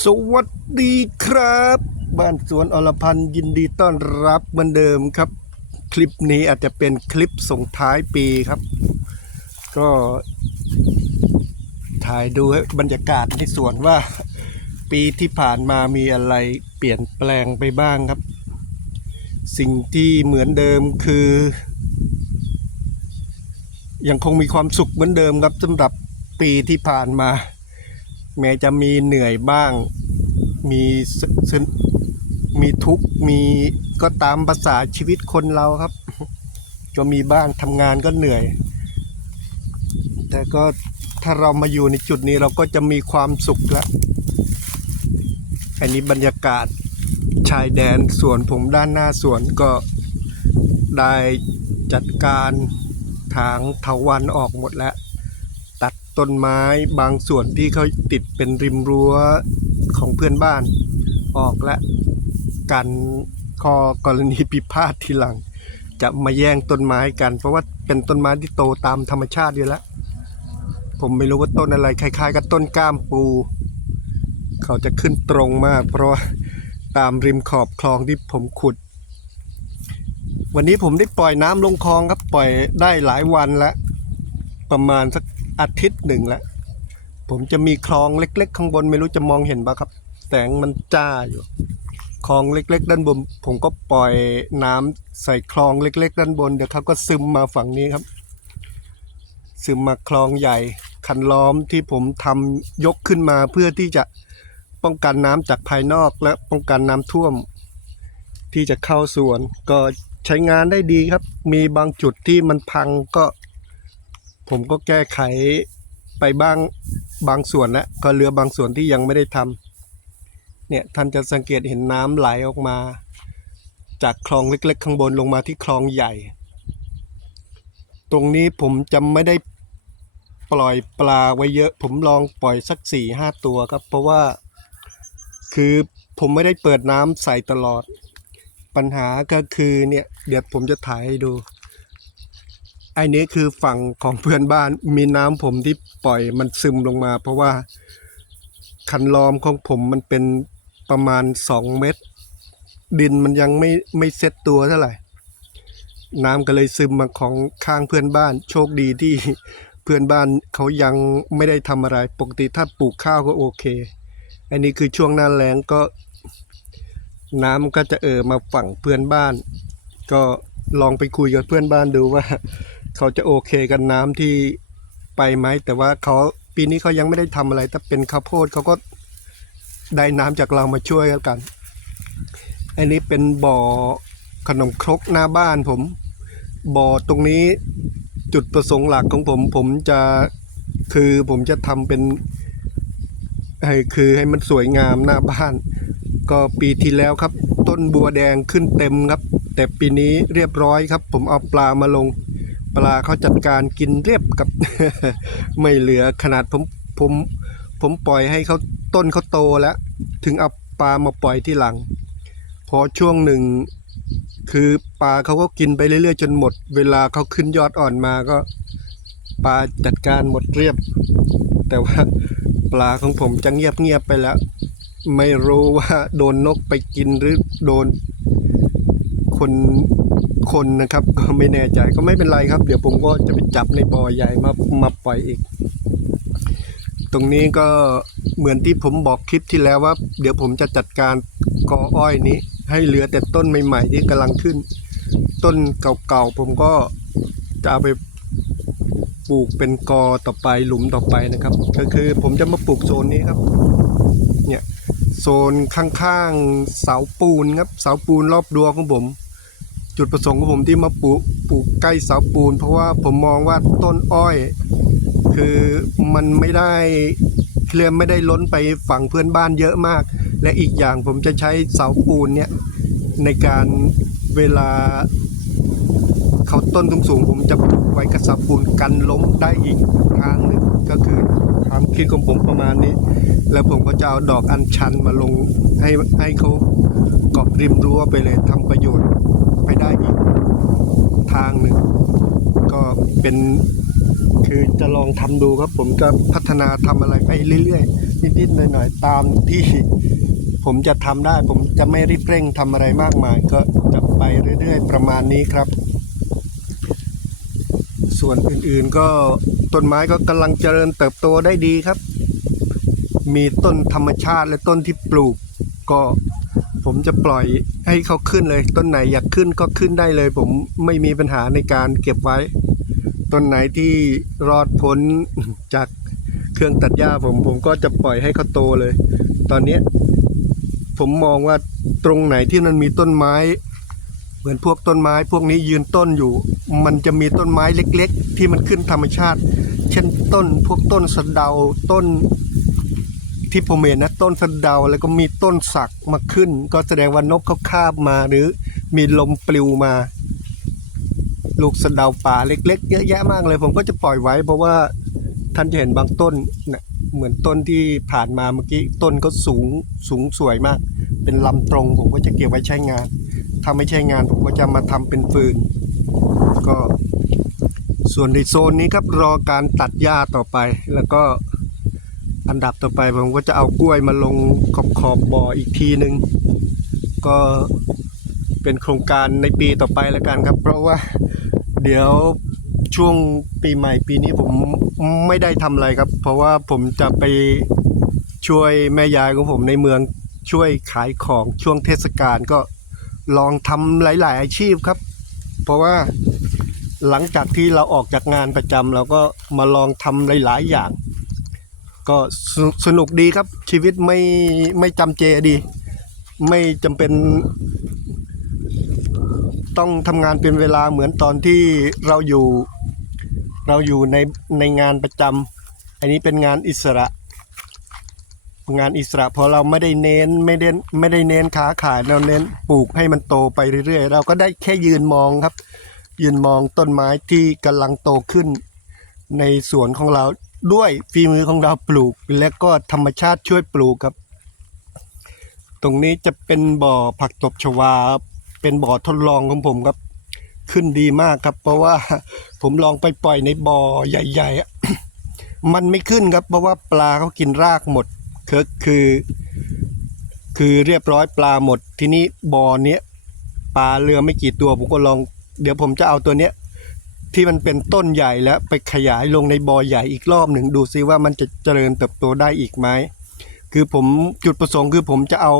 สวัสดีครับ บ้านสวนอรพันธ์ยินดีต้อนรับเหมือนเดิมครับ คลิปนี้อาจจะเป็นคลิปส่งท้ายปีครับ ก็ ถ่ายดูให้บรรยากาศในสวนว่า ปีที่ผ่านมามีอะไรเปลี่ยนแปลงไปบ้างครับ สิ่งที่เหมือนเดิมคือ ยังคงมีความสุขเหมือนเดิมครับสำหรับปีที่ผ่านมา แม้จะมีเหนื่อยบ้าง มีมีทุกข์มีก็ตามภาษาชีวิตคนเราครับก็มีบ้างทำงานก็เหนื่อย แต่ก็ถ้าเรามาอยู่ในจุดนี้เราก็จะมีความสุขแล้วอันนี้บรรยากาศชายแดนสวนผมด้านหน้าสวนก็ได้จัดการทางเถาวันออกหมดแล้ว ต้นไม้บางส่วนที่เขาติดเป็นริมรั้วของเพื่อนบ้าน ออกและกันคอกรณีพิพาททีหลัง จะมาแย่งต้นไม้กัน เพราะว่าเป็นต้นไม้ที่โตตามธรรมชาติอยู่แล้วผมไม่รู้ว่าต้นอะไรคล้าย ๆ กับต้นก้ามปู เขาจะขึ้นตรงมาก เพราะว่าตามริมขอบคลองที่ผมขุด วันนี้ผมได้ปล่อยน้ำลงคลองครับปล่อยได้หลายวันแล้วประมาณสัก อาทิตย์หนึ่งแล้ว ผมจะมีคลองเล็ก ๆ ข้างบนไม่รู้จะมองเห็นปะครับ แสงมันจ้าอยู่คลองเล็ก ๆ ด้านบน ผมก็ปล่อยน้ำใส่คลองเล็ก ๆ ด้านบนเดี๋ยวเขาก็ซึมมาฝั่งนี้ครับ ซึมมาคลองใหญ่ คันล้อมที่ผมทำยกขึ้นมาเพื่อที่จะป้องกันน้ำจากภายนอกและป้องกันน้ำท่วม ที่จะเข้าสวน ก็ใช้งานได้ดีครับ มีบางจุดที่มันพังก็ ผมก็แก้ไขไปบ้างบางส่วนแล้วก็เหลือบางส่วนที่ยังไม่ได้ทำเนี่ยท่านจะสังเกตเห็นน้ำไหลออกมา จากคลองเล็กๆ ข้างบนลงมาที่คลองใหญ่ ตรงนี้ผมจะไม่ได้ปล่อยปลาไว้เยอะ ผมลองปล่อยสักสี่ห้าตัวครับ เพราะว่าคือผมไม่ได้เปิดน้ำใส่ตลอด ปัญหาก็คือเนี่ยเดี๋ยวผมจะถ่ายให้ดู ไอ้นี้คือฝั่งของเพื่อนบ้านมีน้ำผมที่ปล่อยมันซึมลงมา เพราะว่าคันล้อมของผมมันเป็นประมาณสองเมตร ดินมันยังไม่ไม่เซ็ตตัวเท่าไหร่ น้ำก็เลยซึมมาของข้างเพื่อนบ้าน โชคดีที่เพื่อนบ้านเขายังไม่ได้ทำอะไร ปกติถ้าปลูกข้าวก็โอเค อันนี้คือช่วงหน้าแล้งก็ น้ำก็จะเอ่อมาฝั่งเพื่อนบ้าน ก็ลองไปคุยกับเพื่อนบ้านดูว่า เขาจะโอเคกันน้ำที่ไปไหมแต่ว่าเขาปีนี้เขายังไม่ได้ทำอะไรถ้าเป็นข้าวโพดเขาก็ได้น้ำจากเรามาช่วยกัน อันนี้เป็นบ่อขนมครกหน้าบ้านผม บ่อตรงนี้จุดประสงค์หลักของผม ผมจะคือผมจะทำเป็นให้คือให้มันสวยงามหน้าบ้าน ก็ปีที่แล้วครับ ต้นบัวแดงขึ้นเต็มครับ แต่ปีนี้เรียบร้อยครับ ผมเอาปลามาลง ปลาเขาจัดการกินเรียบกับ ไม่เหลือขนาดผมผมผมปล่อยให้เขาต้นเขาโตแล้ว ถึงเอาปลามาปล่อยที่หลัง พอช่วงหนึ่ง คือปลาเขาก็กินไปเรื่อยๆ จนหมด เวลาเขาขึ้นยอดอ่อนมาก็ ปลาจัดการหมดเรียบ แต่ว่าปลาของผมจะเงียบเงียบไปแล้ว ไม่รู้ว่าโดนนกไปกินหรือโดน คนคนนะครับก็ไม่แน่ใจก็ไม่เป็นไรครับ เดี๋ยวผมก็จะไปจับในบ่อใหญ่มามาปล่อยอีก ตรงนี้ก็เหมือนที่ผมบอกคลิปที่แล้วว่า เดี๋ยวผมจะจัดการกออ้อยนี้ ให้เหลือแต่ต้นใหม่ๆที่กำลังขึ้น ต้นเก่าๆผมก็จะเอาไปปลูกเป็นกอต่อไปหลุมต่อไปนะครับ ก็คือผมจะมาปลูกโซนนี้ครับ เนี่ยโซนข้างๆเสาปูนครับ เสาปูนรอบรั้วของผม จุดประสงค์ของผมที่มาปลูกปลูกใกล้เสาปูน เพราะว่าผมมองว่าต้นอ้อย คือมันไม่ได้เคลียร์ไม่ได้ล้นไปฝั่งเพื่อนบ้านเยอะมาก และอีกอย่างผมจะใช้เสาปูนเนี่ยในการเวลาเขาต้นสูงๆผมจะปลูกไว้กับเสาปูนกันล้มได้อีกทางหนึ่งก็คือความคิดของผมประมาณนี้ แล้วผมก็จะเอาดอกอัญชันมาลงให้ให้เขาเกาะริมรั้วไปเลยทำประโยชน์ ไปได้อีกทางหนึ่ง ก็เป็นคือจะลองทำดูครับ ผมจะพัฒนาทำอะไรไปเรื่อยๆ นิดๆหน่อยๆตามที่ผมจะทำได้ ผมจะไม่รีบเร่งทำอะไรมากมาย ก็จะไปเรื่อย ๆ ประมาณนี้ครับ ส่วนอื่นๆก็ต้นไม้ก็กำลังเจริญเติบโตได้ดีครับ มีต้นธรรมชาติและต้นที่ปลูกก็ ผมจะปล่อยให้เขาขึ้นเลย ต้นไหนอยากขึ้นก็ขึ้นได้เลย ผมไม่มีปัญหาในการเก็บไว้ ต้นไหนที่รอดพ้นจากเครื่องตัดหญ้าผมผมก็จะปล่อยให้เขาโตเลย ตอนนี้ผมมองว่าตรงไหนที่มันมีต้นไม้ เหมือนพวกต้นไม้พวกนี้ยืนต้นอยู่ มันจะมีต้นไม้เล็ก ๆ ที่มันขึ้นธรรมชาติ เช่นต้นพวกต้นสะเดาต้น ที่ผมเห็นนะต้นสะเดาแล้วก็มีต้นสักมาขึ้น ก็แสดงว่านกเขาคาบมาหรือมีลมปลิวมา ลูกสะเดาป่าเล็ก ๆ เยอะแยะมากเลย ผมก็จะปล่อยไว้ เพราะว่าท่านจะเห็นบางต้นนะเหมือนต้นที่ผ่านมาเมื่อกี้ต้นก็สูงสูงสวยมาก เป็นลำตรงผมก็จะเก็บไว้ใช้งานถ้าไม่ใช้งานผมก็จะมาทำเป็นฟืน ก็ส่วนในโซนนี้ครับรอการตัดหญ้าต่อไปแล้วก็ อันดับต่อไปผมก็จะเอากล้วยมาลงขอบขอบบ่ออีกทีหนึ่งก็เป็นโครงการในปีต่อไปแล้วกันครับ เพราะว่าเดี๋ยวช่วงปีใหม่ปีนี้ผมไม่ได้ทำอะไรครับ เพราะว่าผมจะไปช่วยแม่ยายของผมในเมืองช่วยขายของช่วงเทศกาลก็ลองทำหลาย ๆ อาชีพครับ เพราะว่าหลังจากที่เราออกจากงานประจำเราก็มาลองทำหลาย ๆ อย่าง ก็สนุกสนุกดีครับ ชีวิตไม่ไม่จำเจดี ไม่จำเป็น ต้องทำงานเป็นเวลาเหมือนตอนที่เราอยู่ เราอยู่ในในงานประจำอันนี้เป็นงานอิสระ งานอิสระพอเราไม่ได้เน้นไม่ได้นไม่ได้เน้นค้าขายเราเน้นปลูกให้มันโตไปเรื่อยๆ เราก็ได้แค่ยืนมองครับ ยืนมองต้นไม้ที่กำลังโตขึ้นในสวนของเรา ด้วยฝีมือของเราปลูก และก็ธรรมชาติช่วยปลูกครับ ตรงนี้จะเป็นบ่อผักตบชวาครับเป็นบ่อทดลองของผมครับ ขึ้นดีมากครับ เพราะว่าผมลองไปปล่อยในบ่อใหญ่ๆมันไม่ขึ้นครับ เพราะว่าปลาเขากินรากหมดคือคือคือเรียบร้อยปลาหมด ทีนี้บ่อเนี้ยปลาเรือไม่กี่ตัวผมก็ลอง เดี๋ยวผมจะเอาตัวเนี้ย ที่มันเป็นต้นใหญ่แล้วไปขยายลงในบ่อใหญ่อีกรอบหนึ่งดูซิว่ามันจะเจริญเติบโตได้อีกไหมคือผมจุดประสงค์คือผมจะเอา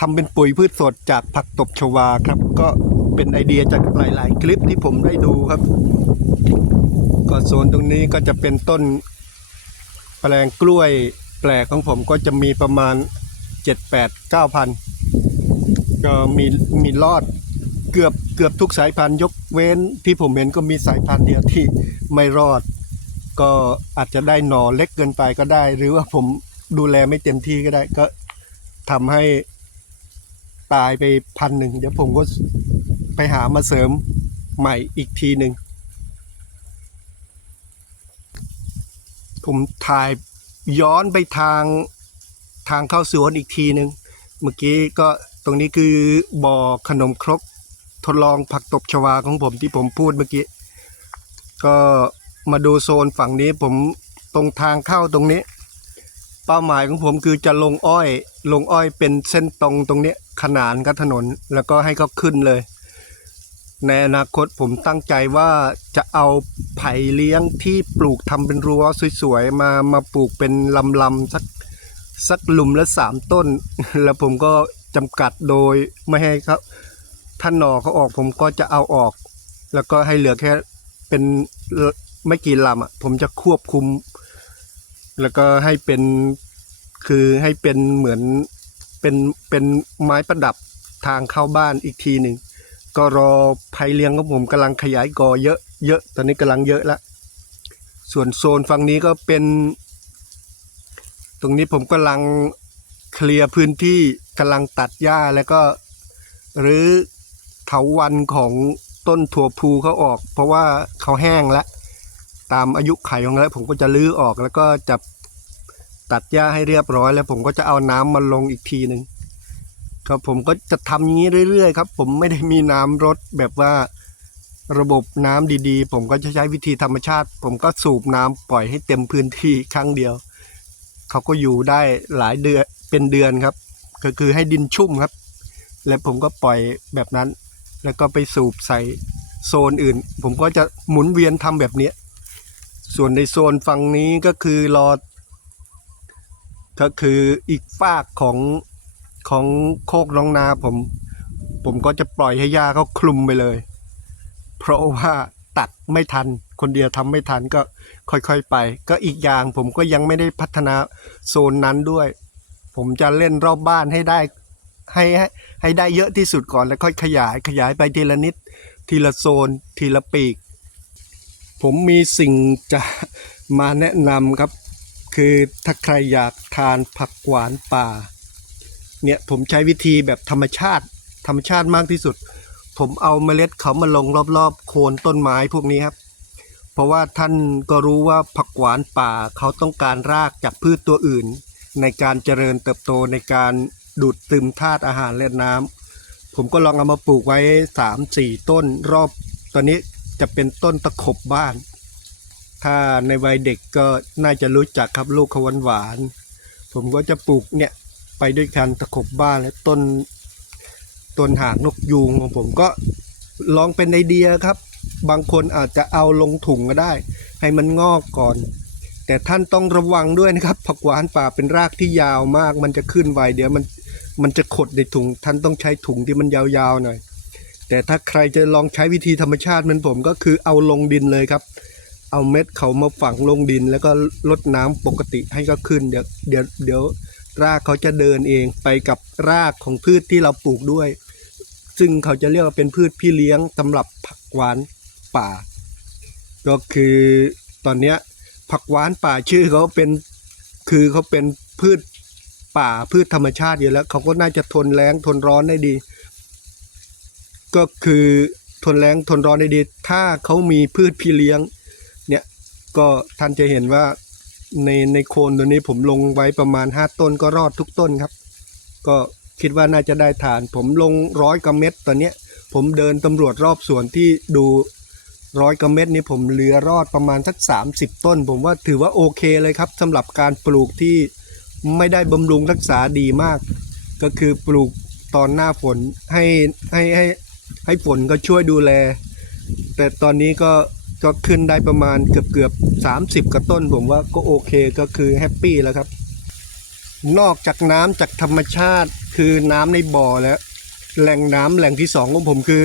ทำเป็นปุ๋ยพืชสดจากผักตบชวาครับ ก็เป็นไอเดียจากหลาย ๆ คลิปที่ผมได้ดูครับก็โซนตรงนี้ก็จะเป็นต้นแปลงกล้วยแปลกของผมก็จะมีประมาณ 7 8 9พันก็มีมีรอด เกือบเกือบทุกสายพันธุ์ยกเว้นที่ผมเห็นก็มีสายพันธุ์เดียวที่ไม่รอด ก็อาจจะได้หน่อเล็กเกินไปก็ได้ หรือว่าผมดูแลไม่เต็มที่ก็ได้ ก็ทำให้ตายไปพันหนึ่งเดี๋ยวผมก็ไปหามาเสริมใหม่อีกทีหนึ่งผมถ่ายย้อนไปทางทางเข้าสวนอีกทีหนึ่งเมื่อกี้ก็ตรงนี้คือบ่อขนมครก ทดลองผักตบชวาของผมที่ผมพูดเมื่อกี้ ก็มาดูโซนฝั่งนี้ผมตรงทางเข้าตรงนี้ เป้าหมายของผมคือจะลงอ้อย ลงอ้อยเป็นเส้นตรงตรงนี้ขนานกับถนนแล้วก็ให้เขาขึ้นเลย ในอนาคตผมตั้งใจว่าจะเอาไผ่เลี้ยงที่ปลูกทำเป็นรั้วสวยๆ มามาปลูกเป็นลำๆสักสักหลุมละสามต้น แล้วผมก็จำกัดโดยไม่ให้เขา ท่านหน่อเขาออกผมก็จะเอาออก แล้วก็ให้เหลือแค่เป็นไม่กี่ลำอะผมจะควบคุม แล้วก็ให้เป็นคือให้เป็นเหมือนเป็นเป็นไม้ประดับทางเข้าบ้านอีกทีหนึ่งก็รอไผ่เลี้ยงของผมกำลังขยายกอเยอะเยอะตอนนี้กำลังเยอะแล้วส่วนโซนฝั่งนี้ก็เป็น ตรงนี้ผมกำลังเคลียร์พื้นที่กำลังตัดหญ้าแล้วก็หรือ เถาวันของต้นถั่วพูเขาออก เพราะว่าเขาแห้งแล้วตามอายุไขของแล้วผมก็จะลื้อออกแล้วก็จะตัดหญ้าให้เรียบร้อย แล้วผมก็จะเอาน้ำมาลงอีกทีหนึ่งครับผมก็จะทำอย่างนี้เรื่อยๆครับ ผมไม่ได้มีน้ำรดแบบว่าระบบน้ำดีๆ ผมก็จะใช้วิธีธรรมชาติ ผมก็สูบน้ำปล่อยให้เต็มพื้นที่ครั้งเดียว เขาก็อยู่ได้หลายเดือนเป็นเดือนครับ ก็คือให้ดินชุ่มครับ แล้วผมก็ปล่อยแบบนั้น แล้วก็ไปสูบใส่โซนอื่น ผมก็จะหมุนเวียนทำแบบนี้ ส่วนในโซนฝั่งนี้ก็คือรอ ก็คืออีกฝากของของโคกน้องนาผม ผมก็จะปล่อยให้หญ้าเขาคลุมไปเลย เพราะว่าตัดไม่ทัน คนเดียวทำไม่ทันก็ค่อยๆไป ก็อีกอย่างผมก็ยังไม่ได้พัฒนาโซนนั้นด้วย ผมจะเล่นรอบบ้านให้ได้ ให้ให้ได้เยอะที่สุดก่อนแล้วค่อยขยายขยายไปทีละนิด ทีละโซน ทีละปีก ผมมีสิ่งจะมาแนะนำครับ คือถ้าใครอยากทานผักหวานป่า เนี่ยผมใช้วิธีแบบธรรมชาติ ธรรมชาติมากที่สุด ผมเอาเมล็ดเขามาลงรอบๆ โคนต้นไม้พวกนี้ครับเพราะว่าท่านก็รู้ว่าผักหวานป่าเขาต้องการรากจากพืชตัวอื่น ในการเจริญเติบโตในการ ดูดซึมธาตุอาหารและน้ำผมก็ลองเอามาปลูกไว้สามสี่ต้นรอบตอนนี้จะเป็นต้นตะขบบ้าน ถ้าในวัยเด็กก็น่าจะรู้จักครับลูกขวานหวาน ผมก็จะปลูกเนี่ยไปด้วยกันตะขบบ้านและต้นต้นหางนกยูงของผมก็ลองเป็นไอเดียครับ บางคนอาจจะเอาลงถุงก็ได้ ให้มันงอกก่อน แต่ท่านต้องระวังด้วยนะครับ ผักหวานป่าเป็นรากที่ยาวมาก มันจะขึ้นไวเดี๋ยวมัน มันจะขดในถุงท่านต้องใช้ถุงที่มันยาวๆหน่อย แต่ถ้าใครจะลองใช้วิธีธรรมชาติเหมือนผมก็คือเอาลงดินเลยครับ เอาเม็ดเขามาฝังลงดิน แล้วก็ลดน้ำปกติให้ก็ขึ้นเดี๋ยวเดี๋ยวเดี๋ยวรากเขาจะเดินเองไปกับรากของพืชที่เราปลูกด้วย ซึ่งเขาจะเรียกว่าเป็นพืชพี่เลี้ยงสำหรับผักหวานป่า ก็คือตอนเนี้ยผักหวานป่าชื่อเขาเป็นคือเขาเป็นพืช ป่าพืชธรรมชาติอยู่แล้วเขาก็น่าจะทนแรงทนร้อนได้ดี ก็คือทนแรงทนร้อนได้ดี ถ้าเขามีพืชพี่เลี้ยง เนี่ยก็ท่านจะเห็นว่าในในโคนตัวนี้ผมลงไว้ประมาณห้าต้นก็รอดทุกต้นครับ ก็คิดว่าน่าจะได้ฐาน ผมลงร้อยกว่าเม็ดตอนนี้ผมเดินตำรวจรอบสวนที่ดูร้อยกว่าเม็ดนี้ผมเหลือรอดประมาณสัก30 ต้น ผมว่าถือว่าโอเคเลยครับสำหรับการปลูกที่ ไม่ได้บำรุงรักษาดีมาก ก็คือปลูกตอนหน้าฝนให้ให้ให้ให้ฝนก็ช่วยดูแล แต่ตอนนี้ก็ก็ขึ้นได้ประมาณเกือบเกือบสามสิบกว่าต้นผมว่าก็โอเคก็คือแฮปปี้แล้วครับ นอกจากน้ำจากธรรมชาติคือน้ำในบ่อแล้ว แหล่งน้ำแหล่งที่สองของผมคือ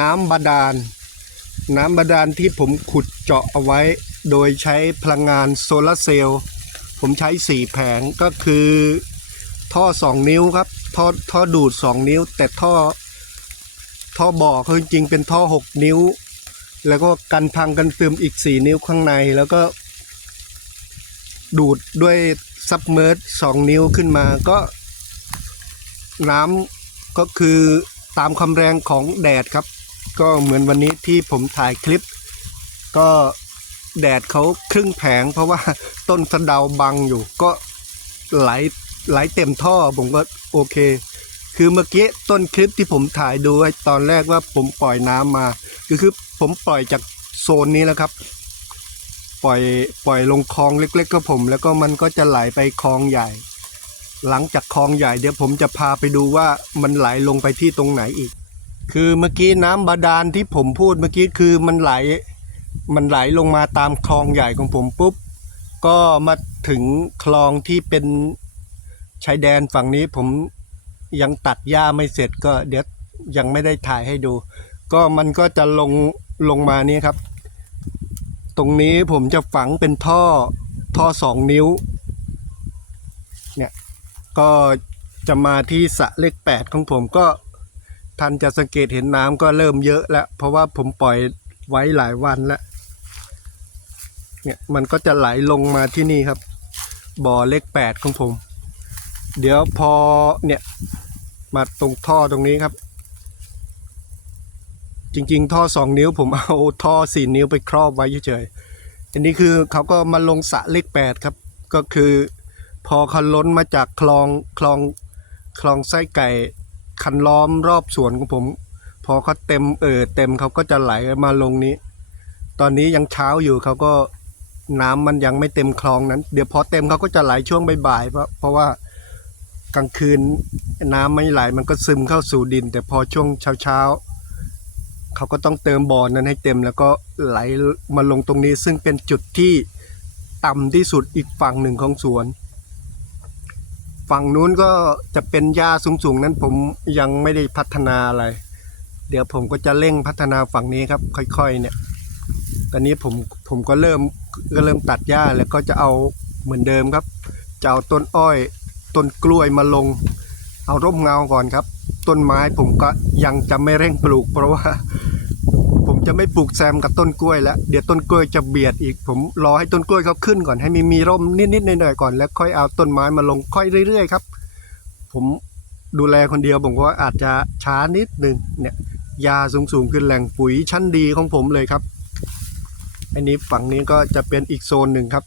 น้ำบาดาล น้ำบาดาลที่ผมขุดเจาะเอาไว้ โดยใช้พลังงานโซลาร์เซลล์ ผมใช้สี่แผงก็คือ ท่อสองนิ้วครับท่อท่อดูดสองนิ้ว แต่ท่อ ท่อบ่อเขาจริงเป็นท่อหกนิ้ว แล้วก็กันพังกันซึมอีกสี่นิ้วข้างในแล้วก็ ดูดด้วยซับเมอร์สองนิ้วขึ้นมาก็ น้ำก็คือตามความแรงของแดดครับ ก็เหมือนวันนี้ที่ผมถ่ายคลิป ก็ แดดเขาครึ่งแผง เพราะว่าต้นสะเดาบังอยู่ก็ไหลไหลเต็มท่อผมก็โอเค คือเมื่อกี้ต้นคลิปที่ผมถ่ายดูตอนแรกว่าผมปล่อยน้ำมาก็คือผมปล่อยจากโซนนี้แล้วครับ ปล่อยปล่อยลงคลองเล็กๆก็ผม แล้วก็มันก็จะไหลไปคลองใหญ่ หลังจากคลองใหญ่เดี๋ยวผมจะพาไปดูว่ามันไหลลงไปที่ตรงไหนอีก คือเมื่อกี้น้ำบาดาลที่ผมพูดเมื่อกี้คือมันไหล มันไหลลงมาตามคลองใหญ่ของผมปุ๊บ ก็มาถึงคลองที่เป็นชายแดนฝั่งนี้ผมยังตัดหญ้าไม่เสร็จก็เดี๋ยวยังไม่ได้ถ่ายให้ดู ก็มันก็จะลงลงมานี่ครับ ตรงนี้ผมจะฝังเป็นท่อท่อสองนิ้ว เนี่ย ก็จะมาที่สะเลขแปดของผมก็ท่านจะสังเกตเห็นน้ำก็เริ่มเยอะแล้ว เพราะว่าผมปล่อยไว้หลายวันแล้ว เนี่ยมันก็จะไหลลงมาที่นี่ครับ บ่อเลขแปดของผม เดี๋ยวพอเนี่ยมาตรงท่อตรงนี้ครับ จริงๆ ท่อสองนิ้วผมเอาท่อสี่นิ้วไปครอบไว้เฉยๆอันนี้คือเขาก็มาลงสระเลขแปดครับ ก็คือพอเขาล้นมาจากคลองคลองคลองไส้ไก่คันล้อมรอบสวนของผม พอเขาเต็มเออเต็มเขาก็จะไหลมาลงนี้ ตอนนี้ยังเช้าอยู่เขาก็ น้ำมันยังไม่เต็มคลองนั้น เดี๋ยวพอเต็มเขาก็จะไหลช่วงบ่ายๆเพราะเพราะว่ากลางคืนน้ำไม่ไหลมันก็ซึมเข้าสู่ดิน แต่พอช่วงเช้าๆเขาก็ต้องเติมบ่อนั้นให้เต็มแล้วก็ไหลมาลงตรงนี้ ซึ่งเป็นจุดที่ต่ำที่สุดอีกฝั่งหนึ่งของสวน ฝั่งนู้นก็จะเป็นหญ้าสูงๆนั้นผมยังไม่ได้พัฒนาอะไร เดี๋ยวผมก็จะเร่งพัฒนาฝั่งนี้ครับ ค่อยๆเนี่ย ตอนนี้ผมผมก็เริ่ม ก็เริ่มตัดหญ้าแล้วก็จะเอาเหมือนเดิมครับจะเอาต้นอ้อยต้นกล้วยมาลง เอาร่มเงาก่อนครับ ต้นไม้ผมก็ยังจะไม่เร่งปลูก เพราะว่า ผมจะไม่ปลูกแซมกับต้นกล้วยแล้วเดี๋ยวต้นกล้วยจะเบียดอีก ผมรอให้ต้นกล้วยเขาขึ้นก่อนให้มีมีร่มนิดๆหน่อยๆก่อนแล้วค่อยเอาต้นไม้มาลงค่อยเรื่อย ๆ ครับ ผมดูแลคนเดียวผมก็อาจจะช้านิดหนึ่งเนี่ยยาสูงๆคือแหล่งปุ๋ยชั้นดีของผมเลยครับ อันนี้ฝั่งนี้ก็จะเป็นอีกโซนหนึ่งครับ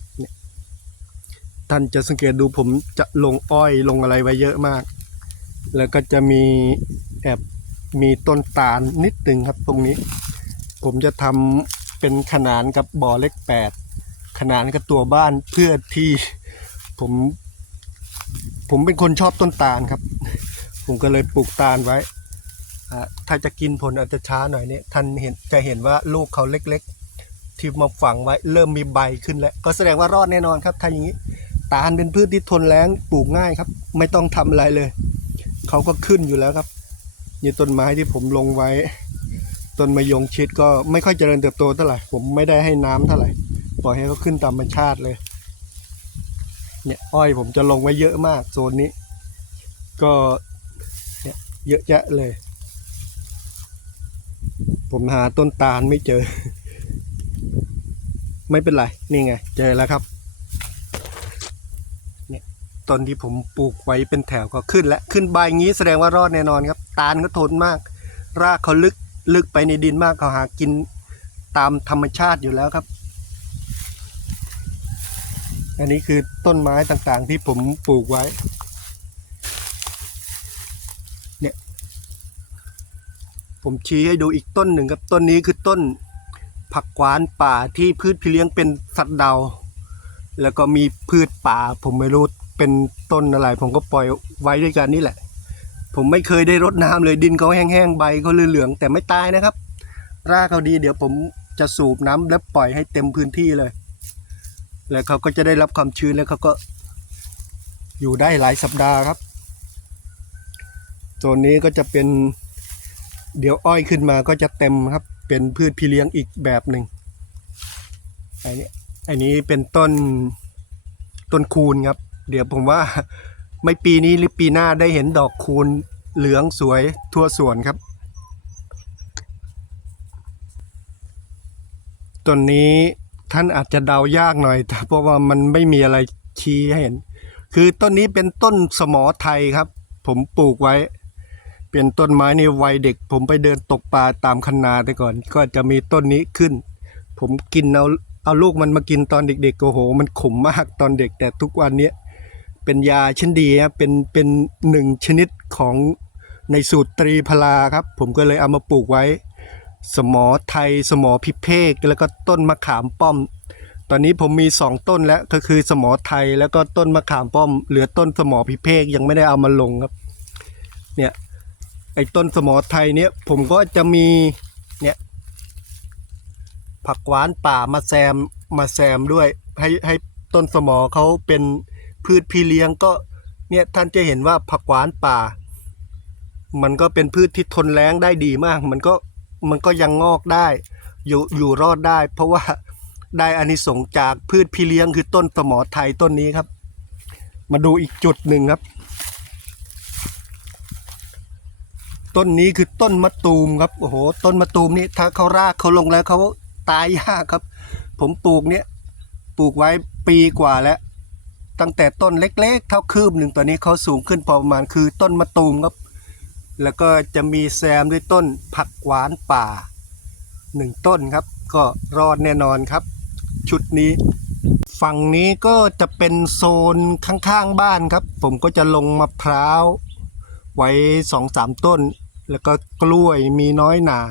ท่านจะสังเกตดูผมจะลงอ้อยลงอะไรไว้เยอะมาก แล้วก็จะมีแอบมีต้นตาลนิดหนึ่งครับตรงนี้ ผมจะทำเป็นขนานกับบ่อเล็กแปดขนานกับตัวบ้านเพื่อที่ผม ผมเป็นคนชอบต้นตาลครับ ผมก็เลยปลูกตาลไว้ ถ้าจะกินผลอาจจะช้าหน่อยเนี่ยท่านเห็นจะเห็นว่าลูกเขาเล็กๆ ที่มาฝังไว้เริ่มมีใบขึ้นแล้ว ก็แสดงว่ารอดแน่นอนครับ ถ้าอย่างนี้ ตาลเป็นพืชที่ทนแล้งปลูกง่ายครับ ไม่ต้องทำอะไรเลย เขาก็ขึ้นอยู่แล้วครับนี่ต้นไม้ที่ผมลงไว้ ต้นมะยงชิดก็ไม่ค่อยเจริญเติบโตเท่าไหร่ ผมไม่ได้ให้น้ำเท่าไหร่ ปล่อยให้เขาขึ้นตามธรรมชาติเลย เนี่ยอ้อยผมจะลงไว้เยอะมากโซนนี้ ก็เนี่ยเยอะแยะเลย ผมหาต้นตาลไม่เจอ ไม่เป็นไร นี่ไง เจอแล้วครับ เนี่ยต้นที่ผมปลูกไว้เป็นแถวก็ขึ้นแล้วขึ้นใบงี้แสดงว่ารอดแน่นอนครับ ตาลก็ทนมาก รากเขาลึกลึกไปในดินมากเขาหากินตามธรรมชาติอยู่แล้วครับ อันนี้คือต้นไม้ต่างๆที่ผมปลูกไว้ เนี่ย ผมชี้ให้ดูอีกต้นหนึ่งครับ ต้นนี้คือต้น ผักหวานป่าที่พืชพี่เลี้ยงเป็นสัตว์เดาแล้วก็มีพืชป่า ผมไม่รู้เป็นต้นอะไร ผมก็ปล่อยไว้ด้วยกันนี่แหละ ผมไม่เคยได้รดน้ำเลยดินเขาแห้งๆใบเขาเหลืองๆแต่ไม่ตายนะครับ รากเขาดีเดี๋ยวผมจะสูบน้ำและปล่อยให้เต็มพื้นที่เลย แล้วเขาก็จะได้รับความชื้นแล้วเขาก็อยู่ได้หลายสัปดาห์ครับโซนนี้ก็จะเป็นเดี๋ยวอ้อยขึ้นมาก็จะเต็มครับ เป็นพืชพี่เลี้ยงอีกแบบหนึ่งอันนี้อันนี้เป็นต้นต้นคูณครับ เดี๋ยวผมว่าไม่ปีนี้หรือปีหน้าได้เห็นดอกคูณเหลืองสวยทั่วสวนครับต้นนี้ท่านอาจจะเดายากหน่อยแต่เพราะว่ามันไม่มีอะไรชี้ให้เห็น คือต้นนี้เป็นต้นสมอไทยครับ ผมปลูกไว้ เป็นต้นไม้ในวัยเด็ก ผมไปเดินตกปลาตามคันนาแต่ก่อน ก็จะมีต้นนี้ขึ้น ผมกินเอาเอาลูกมันมากินตอนเด็กๆโอ้โห มันขมมากตอนเด็กแต่ทุกวันเนี้ยเป็นยาชั้นดีครับเป็นเป็นหนึ่งชนิดของในสูตรตรีพลาครับ ผมก็เลยเอามาปลูกไว้ สมอไทยสมอพิเภกแล้วก็ต้นมะขามป้อม ตอนนี้ผมมีสองต้นแล้วก็คือสมอไทยแล้วก็ต้นมะขามป้อม เหลือต้นสมอพิเภกยังไม่ได้เอามาลงครับ เนี่ย ไอ้ต้นสมอไทยเนี่ยผมก็จะมีเนี่ยผักหวานป่ามาแซมมาแซมด้วย ให้ให้ต้นสมอเขาเป็นพืชพี่เลี้ยงก็เนี่ยท่านจะเห็นว่าผักหวานป่า มันก็เป็นพืชที่ทนแล้งได้ดีมาก มันก็มันก็ยังงอกได้ อยู่อยู่รอดได้ เพราะว่าได้อานิสงส์จากพืชพี่เลี้ยงคือต้นสมอไทยต้นนี้ครับ มาดูอีกจุดหนึ่งครับ ต้นนี้คือต้นมะตูมครับโอ้โหต้นมะตูมนี่ถ้าเขารากเขาลงแล้วเขาตายยากครับ ผมปลูกเนี่ยปลูกไว้ปีกว่าแล้ว ตั้งแต่ต้นเล็กๆ เท่าคืบหนึ่งตอนนี้เขาสูงขึ้นพอประมาณคือต้นมะตูมครับ แล้วก็จะมีแซมด้วยต้นผักหวานป่าหนึ่งต้นครับ ก็รอดแน่นอนครับ ชุดนี้ ฝั่งนี้ก็จะเป็นโซนข้างๆบ้านครับ ผมก็จะลงมะพร้าวไว้สองสามต้น แล้วก็กล้วยมีน้อยหนา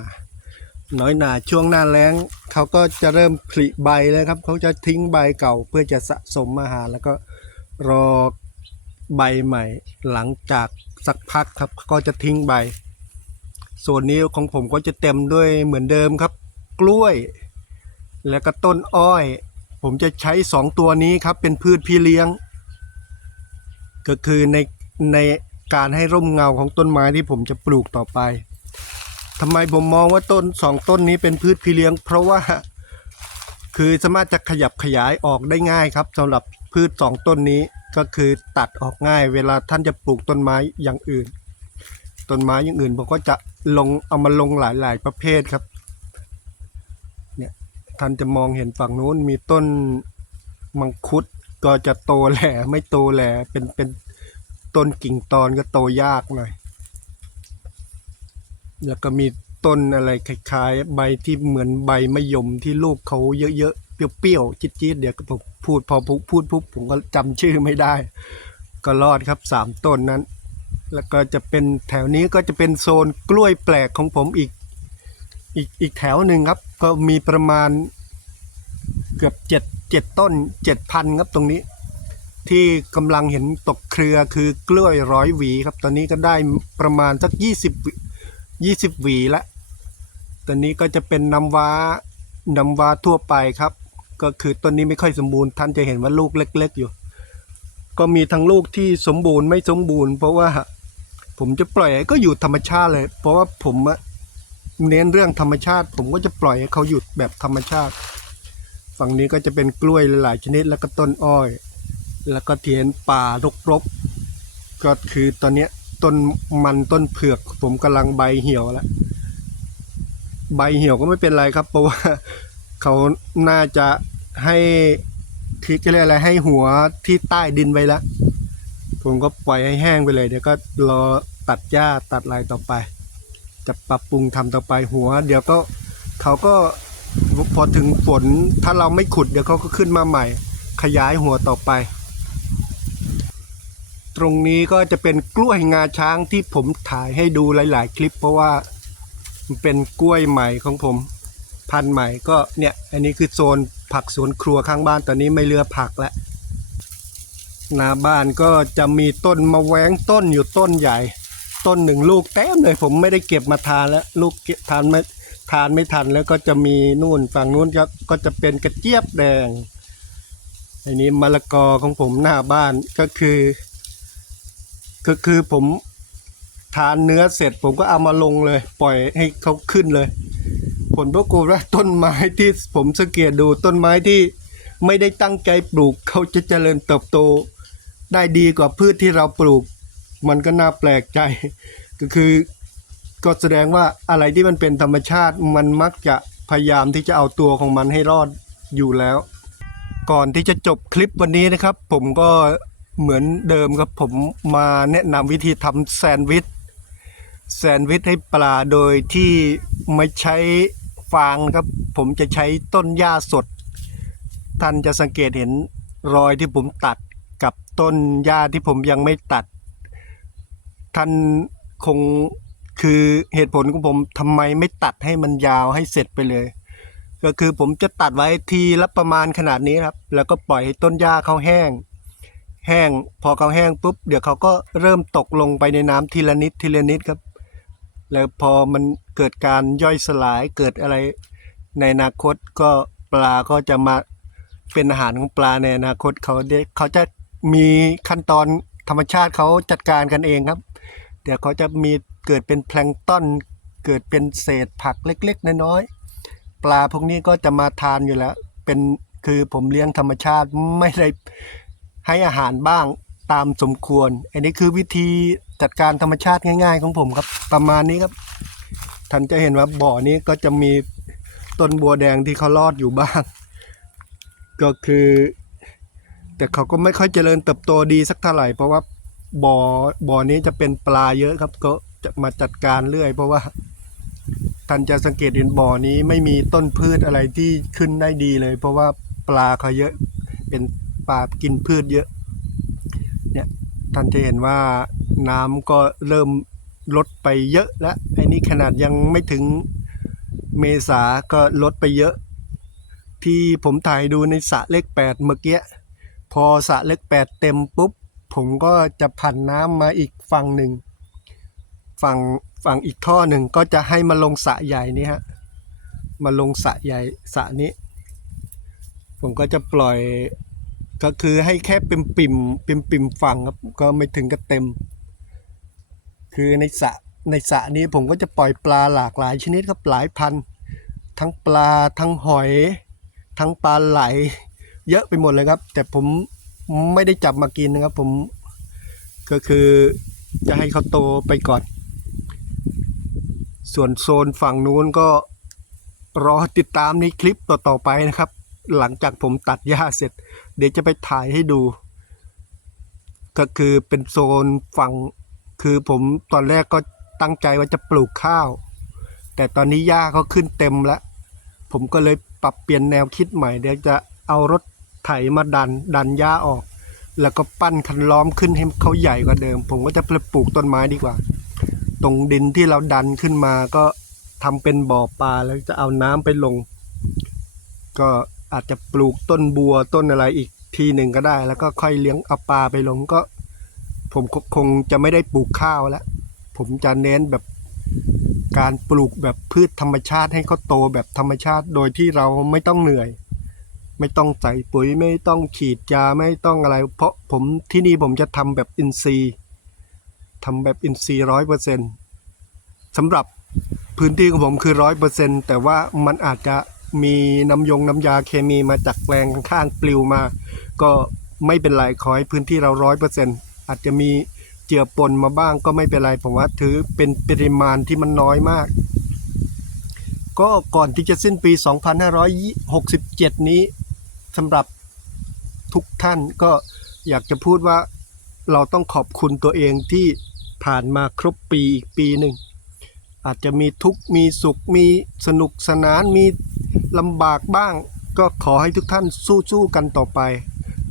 น้อยหนาช่วงหน้าแล้งเขาก็จะเริ่มผลิใบแล้วครับเขาจะทิ้งใบเก่าเพื่อจะสะสมอาหารแล้วก็รอใบใหม่ หลังจากสักพักครับก็จะทิ้งใบ ส่วนนี้ของผมก็จะเต็มด้วยเหมือนเดิมครับ กล้วย แล้วก็ต้นอ้อย ผมจะใช้สองตัวนี้ครับเป็นพืชพี่เลี้ยง ก็คือในใน การให้ร่มเงาของต้นไม้ที่ผมจะปลูกต่อไปทำไมผมมองว่าต้นสองต้นนี้เป็นพืชพี่เลี้ยง เพราะว่าคือสามารถจะขยับขยายออกได้ง่ายครับสำหรับพืชสองต้นนี้ก็คือตัดออกง่าย เวลาท่านจะปลูกต้นไม้อย่างอื่น ต้นไม้อย่างอื่นผมก็จะลงเอามาลงหลาย ๆ ประเภทครับเนี่ยท่านจะมองเห็นฝั่งนู้นมีต้นมังคุดก็จะโตแหล่ไม่โตแหล่เป็นเป็น ต้นกิ่งตอนก็โตยากหน่อย แล้วก็มีต้นอะไรคล้ายๆ ใบที่เหมือนใบมะยมที่ลูกเขาเยอะๆ เปรี้ยวๆ จี๊ดๆ เดี๋ยวผมพูดพอพูดพูดปุ๊บผมก็จำชื่อไม่ได้ ก็รอดครับสามต้นนั้น แล้วก็จะเป็นแถวนี้ก็จะเป็นโซนกล้วยแปลกของผมอีก อีกอีกแถวหนึ่งครับ ก็มีประมาณเกือบเจ็ดเจ็ดต้นเจ็ดพันครับตรงนี้ ที่กำลังเห็นตกเครือคือกล้วยร้อยหวีครับ ตอนนี้ก็ได้ประมาณสักยี่สิบหวีละตอนนี้ก็จะเป็นน้ำว้าน้ำว้าทั่วไปครับ ก็คือต้นนี้ไม่ค่อยสมบูรณ์ท่านจะเห็นว่าลูกเล็ก ๆ อยู่ ก็มีทั้งลูกที่สมบูรณ์ไม่สมบูรณ์ เพราะว่าผมจะปล่อยก็อยู่ธรรมชาติเลย เพราะว่าผมเน้นเรื่องธรรมชาติ ผมก็จะปล่อยให้เขาหยุดแบบธรรมชาติ ฝั่งนี้ก็จะเป็นกล้วยหลายชนิดแล้วก็ต้นอ้อย แล้วก็เทียนป่ารกๆก็คือตอนเนี้ยต้นมันต้นเผือก ผมกำลังใบเหี่ยวแล้ว ใบเหี่ยวก็ไม่เป็นไรครับ เพราะว่าเขาน่าจะให้ที่จะเรียกอะไรให้หัวที่ใต้ดินไว้แล้วผมก็ปล่อยให้แห้งไปเลย เดี๋ยวก็รอตัดหญ้าตัดอะไรต่อไป จะปรับปรุงทำต่อไปหัว เดี๋ยวก็เขาก็พอถึงฝนถ้าเราไม่ขุด เดี๋ยวเขาก็ขึ้นมาใหม่ ขยายหัวต่อไป ตรงนี้ก็จะเป็นกล้วยงาช้างที่ผมถ่ายให้ดูหลาย ๆ คลิป เพราะว่ามันเป็นกล้วยใหม่ของผม พันธุ์ใหม่ก็เนี่ย อันนี้คือโซนผักสวนครัวข้างบ้านตอนนี้ไม่เลือผักแล้วหน้าบ้านก็จะมีต้นมะแว้งต้นอยู่ต้นใหญ่ ต้นหนึ่งลูกเต็มเลยผมไม่ได้เก็บมาทานแล้ว ลูกเก็บทานไม่ทานไม่ทันแล้วก็จะมีนู่นฝั่งนู้นก็ก็จะเป็นกระเจี๊ยบแดงอันนี้มะละกอของผมหน้าบ้านก็คือ ก็คือผมทานเนื้อเสร็จผมก็เอามาลงเลย ปล่อยให้เขาขึ้นเลย ผลปรากฏว่าต้นไม้ที่ผมสังเกตดูต้นไม้ที่ไม่ได้ตั้งใจปลูกเขาจะเจริญเติบโต ได้ดีกว่าพืชที่เราปลูก มันก็น่าแปลกใจ ก็คือก็แสดงว่าอะไรที่มันเป็นธรรมชาติมันมักจะพยายามที่จะเอาตัวของมันให้รอดอยู่แล้ว ก่อนที่จะจบคลิปวันนี้นะครับ ผมก็ เหมือนเดิมครับผมมาแนะนำวิธีทำแซนด์วิชแซนด์วิชให้ปลาโดยที่ไม่ใช้ฟางครับ ผมจะใช้ต้นหญ้าสด ท่านจะสังเกตเห็นรอยที่ผมตัดกับต้นหญ้าที่ผมยังไม่ตัด ท่านคงคือเหตุผลของผมทำไมไม่ตัดให้มันยาวให้เสร็จไปเลย ก็คือผมจะตัดไว้ทีละประมาณขนาดนี้ครับ แล้วก็ปล่อยให้ต้นหญ้าเขาแห้ง แห้ง พอเขาแห้งปุ๊บเดี๋ยวเขาก็เริ่มตกลงไปในน้ำทีละนิดทีละนิดครับ แล้วพอมันเกิดการย่อยสลายเกิดอะไร ในอนาคตก็ปลาก็จะมาเป็นอาหารของปลาในอนาคตเขาเขาจะมีขั้นตอนธรรมชาติเขาจัดการกันเองครับ เดี๋ยวเขาจะมีเกิดเป็นแพลงต้น เกิดเป็นเศษผักเล็กๆน้อยๆปลาพวกนี้ก็จะมาทานอยู่แล้ว เป็นคือผมเลี้ยงธรรมชาติไม่ได้ ให้อาหารบ้างตามสมควร อันนี้คือวิธีจัดการธรรมชาติง่าย ๆ ของผมครับ ประมาณนี้ครับ ท่านจะเห็นว่าบ่อนี้ก็จะมีต้นบัวแดงที่เขารอดอยู่บ้าง ก็คือ แต่เขาก็ไม่ค่อยเจริญเติบโตดีสักเท่าไหร่ เพราะว่าบ่อบ่อนี้จะเป็นปลาเยอะครับ ก็จะมาจัดการเรื่อย เพราะว่าท่านจะสังเกตเห็นบ่อนี้ไม่มีต้นพืชอะไรที่ขึ้นได้ดีเลย เพราะว่าปลาเขาเยอะเป็น ปลากินพืชเยอะ เนี่ยท่านจะเห็นว่าน้ำก็เริ่มลดไปเยอะแล้วไอ้นี่ขนาดยังไม่ถึงเมษาก็ลดไปเยอะ ที่ผมถ่ายดูในสระเลขแปดเมื่อกี้พอสระเลขแปดเต็มปุ๊บ ผมก็จะผันน้ำมาอีกฝั่งหนึ่งฝั่งฝั่งอีกท่อหนึ่งก็จะให้มาลงสระใหญ่นี้ฮะมาลงสระใหญ่สระนี้ ผมก็จะปล่อย ก็คือให้แค่ปิมปิมปิมปิมๆฝั่งครับ ก็ไม่ถึงกับเต็ม คือในสระในสระนี้ผมก็จะปล่อยปลาหลากหลายชนิดครับหลายพัน ทั้งปลาทั้งหอย ทั้งปลาไหล เยอะไปหมดเลยครับ แต่ผมไม่ได้จับมากินนะครับ ผมก็คือจะให้เขาโตไปก่อน ส่วนโซนฝั่งนู้นก็รอติดตามในคลิปต่อๆไปนะครับ หลังจากผมตัดหญ้าเสร็จ เดี๋ยวจะไปถ่ายให้ดู ก็คือเป็นโซนฝั่งคือผมตอนแรกก็ตั้งใจว่าจะปลูกข้าว แต่ตอนนี้หญ้าเขาขึ้นเต็มแล้ว ผมก็เลยปรับเปลี่ยนแนวคิดใหม่ เดี๋ยวจะเอารถไถมาดันดันหญ้าออก แล้วก็ปั้นคันล้อมขึ้นให้เขาใหญ่กว่าเดิม ผมก็จะไปปลูกต้นไม้ดีกว่า ตรงดินที่เราดันขึ้นมาก็ทำเป็นบ่อปลาแล้วจะเอาน้ำไปลง ก็ อาจจะปลูกต้นบัวต้นอะไรอีกทีหนึ่งก็ได้ แล้วก็ค่อยเลี้ยงเอาปลาไปลงก็ ผมคงจะไม่ได้ปลูกข้าวแล้ว ผมจะเน้นแบบการปลูกแบบพืชธรรมชาติให้เขาโตแบบธรรมชาติโดยที่เราไม่ต้องเหนื่อย ไม่ต้องใส่ปุ๋ยไม่ต้องฉีดยาไม่ต้องอะไร เพราะผมที่นี่ผมจะทำแบบอินทรีย์ทำแบบอินทรีย์ร้อยเปอร์เซ็นต์สำหรับพื้นที่ของผมคือร้อยเปอร์เซ็นต์แต่ว่ามันอาจจะ มีน้ำยงน้ำยาเคมีมาจากแปลงข้างๆปลิวมา ก็ไม่เป็นไรขอให้พื้นที่เราร้อยเปอร์เซ็นอาจจะมีเจือปนมาบ้างก็ไม่เป็นไรผมว่าถือเป็นปริมาณที่มันน้อยมาก ก็ก่อนที่จะสิ้นปี 2567 นี้สำหรับทุกท่านก็อยากจะพูดว่าเราต้องขอบคุณตัวเองที่ผ่านมาครบปีอีกปีหนึ่งอาจจะมีทุกข์มีสุขมีสนุกสนานมี ลำบากบ้างก็ขอให้ทุกท่านสู้ๆกันต่อไป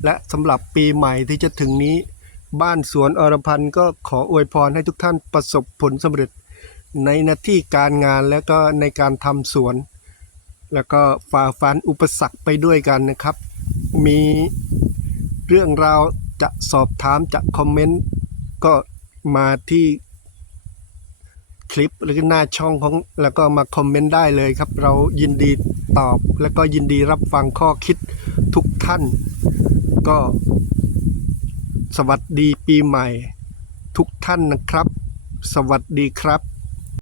และสำหรับปีใหม่ที่จะถึงนี้ บ้านสวนอรพันธ์ก็ขออวยพรให้ทุกท่านประสบผลสำเร็จ ในหน้าที่การงานและก็ในการทำสวน แล้วก็ฝ่าฟันอุปสรรคไปด้วยกันนะครับ มีเรื่องราวจะสอบถามจะคอมเมนต์ก็มาที่ คลิปหรือหน้าช่องของแล้วก็มาคอมเมนต์ได้เลยครับ เรายินดีตอบแล้วก็ยินดีรับฟังข้อคิดทุกท่าน ก็ สวัสดีปีใหม่ ทุกท่านนะครับ สวัสดีครับ